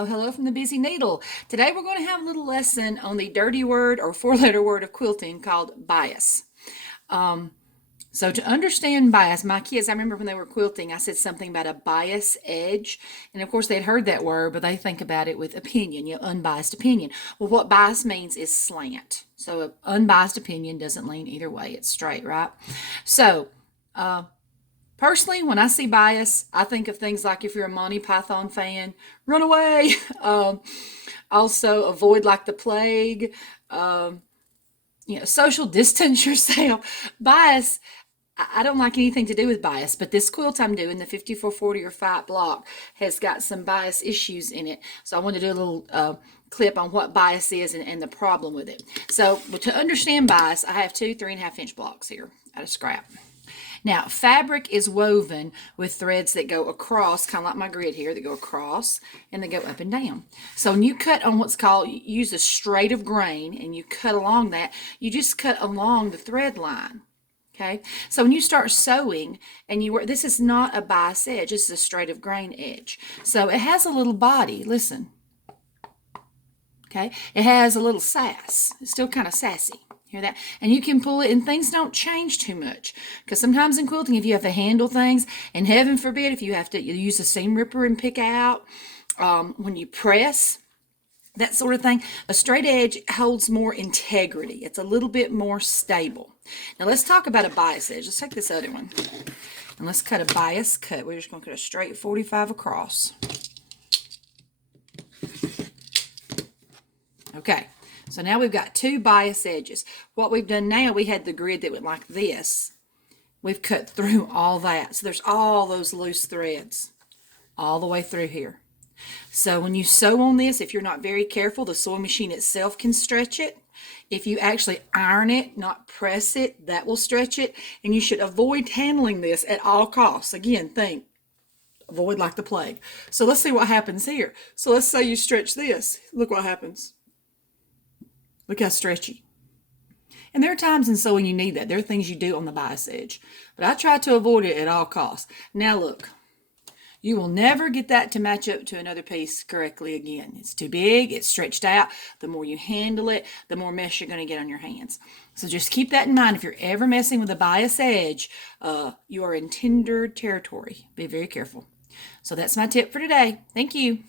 Oh, hello from the Busy Needle. Today we're going to have a little lesson on the dirty word or four-letter word of quilting called bias. Um, so to understand bias, my kids, I remember when they were quilting, I said something about a bias edge. And of course they'd heard that word, but they think about it with opinion, unbiased opinion. Well, what bias means is slant. So an unbiased opinion doesn't lean either way. It's straight, right? So, personally, when I see bias, I think of things like if you're a Monty Python fan, run away. Um, Also, avoid like the plague. Um, social distance yourself. Bias, I don't like anything to do with bias, but this quilt I'm doing, the 5440 or fight block, has got some bias issues in it. So I want to do a little clip on what bias is and the problem with it. So to understand bias, I have two 3.5 inch blocks here out of scrap. Now, fabric is woven with threads that go across, kind of like my grid here, that go across and they go up and down. So when you cut on what's called, you use a straight of grain and you cut along that, you just cut along the thread line. Okay, so when you start sewing and you work, this is not a bias edge, this is a straight of grain edge. So it has a little body, listen. Okay, it has a little sass, it's still kind of sassy. Hear that? And you can pull it and things don't change too much. Because sometimes in quilting, if you have to handle things, and heaven forbid, if you have to use a seam ripper and pick out, when you press, that sort of thing, a straight edge holds more integrity. It's a little bit more stable. Now let's talk about a bias edge. Let's take this other one. And let's cut a bias cut. We're just going to cut a straight 45 across. Okay. So now we've got two bias edges. What we've done now, we had the grid that went like this. We've cut through all that. So there's all those loose threads all the way through here. So when you sew on this, if you're not very careful, the sewing machine itself can stretch it. If you actually iron it, not press it, that will stretch it. And you should avoid handling this at all costs. Again, think, avoid like the plague. So let's see what happens here. So let's say you stretch this. Look what happens. Look how stretchy. And there are times in sewing you need that. There are things you do on the bias edge. But I try to avoid it at all costs. Now look, you will never get that to match up to another piece correctly again. It's too big, it's stretched out. The more you handle it, the more mess you're going to get on your hands. So just keep that in mind. If you're ever messing with a bias edge, you are in tender territory. Be very careful. So that's my tip for today. Thank you.